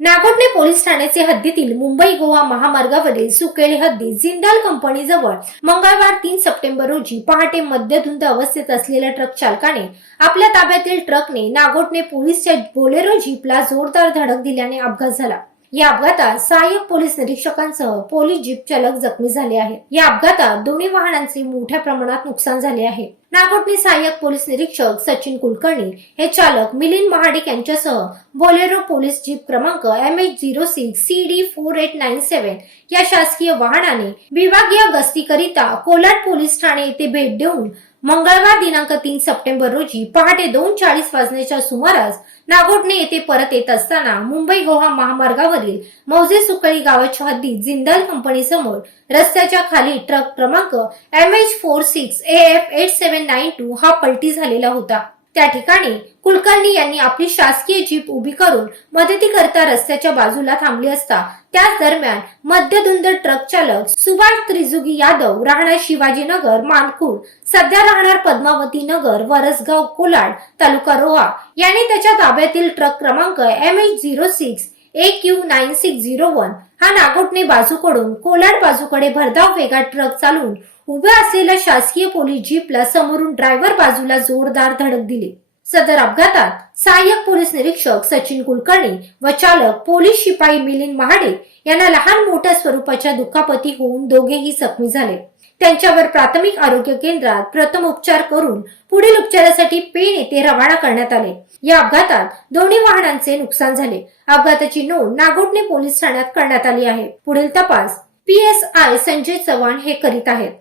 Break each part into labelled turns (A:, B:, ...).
A: Nagothane police ठाण्याचे हद्दीतील मुंबई गोवा महामार्गावरील सुकेळी हद्दीत जिंदाल कंपनीजवळ मंगळवार तीन सप्टेंबर रोजी पहाटे मध्यधुंद अवस्थेत असलेल्या ट्रक चालकाने आपल्या ताब्यातील ट्रकने नागोटणे पोलीसच्या बोलेरो जीपला जोरदार धडक दिल्याने अपघात झाला. या अपघातात सहाय्यक पोलीस निरीक्षकांसह पोलीस जीप चालक जखमी झाले आहे या अपघातात दोन्ही वाहनांचे मोठ्या प्रमाणात नुकसान झाले आहे. नागोठणे सहाय्यक पोलीस निरीक्षक सचिन कुलकर्णी हे चालक मिलिंद महाडिक यांच्यासह बोलेरो पोलीस जीप क्रमांक M H zero six C D four eight nine seven या शासकीय वाहनाने विभागीय गस्तीकरिता कोलाड पोलीस ठाणे येथे भेट देऊन मंगळवार दिनांक तीन सप्टेंबर रोजी पहाटे दोन चाळीस वाजण्याच्या सुमारास नागोठणे येथे परत येत असताना मुंबई गोवा महामार्गावरील मौजे सुकळी गावाच्या हद्दीत जिंदाल कंपनी समोर रस्त्याच्या खाली ट्रक क्रमांक M H four six A F eight seven nine two हा पलटी झालेला होता. त्या ठिकाणी कुलकर्णी यांनी आपली शासकीय जीप उभी करून मदतीकरता रस्त्याच्या बाजूला थांबली असता त्याच दरम्यान मध्यधुंद ट्रक चालक सुभाष त्रिजुगी यादव राहणार शिवाजीनगर मानखूर सध्या राहणार पद्मावती नगर वरसगाव कोलाड तालुका रोहा. यांनी त्याच्या ताब्यातील ट्रक क्रमांक M H zero six A Q nine six zero one हा नागोठणे बाजूकडून कोलाड बाजूकडे भरधाव वेगात ट्रक चालवून उभ्या असलेल्या शासकीय पोलीस जीपला समोरून ड्रायव्हर बाजूला जोरदार धडक दिली. सदर अपघातात सहाय्यक पोलीस निरीक्षक सचिन कुलकर्णी व चालक पोलीस शिपाई मिलिंद महाडे यांना लहान मोठ्या स्वरूपाच्या दुखापती होऊन दोघेही जखमी झाले. त्यांच्यावर प्राथमिक आरोग्य केंद्रात प्रथम उपचार करून पुढील उपचारासाठी पेण येथे रवाना करण्यात आले. या अपघातात दोन्ही वाहनांचे नुकसान झाले. अपघाताची नोंद नागोटणे पोलीस ठाण्यात करण्यात आली आहे. पुढील तपास P S I Sanjay Chavan हे करीत आहेत.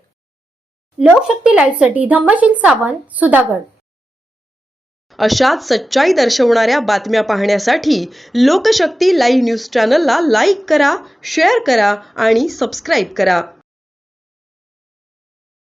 A: लोकशक्ती लाईव्हसाठी धम्मशील सावंत सुधागड.
B: अशाच सच्चाई दर्शवणाऱ्या बातम्या पाहण्यासाठी लोकशक्ती लाईव्ह न्यूज चॅनलला लाईक करा शेअर करा आणि सबस्क्राईब करा.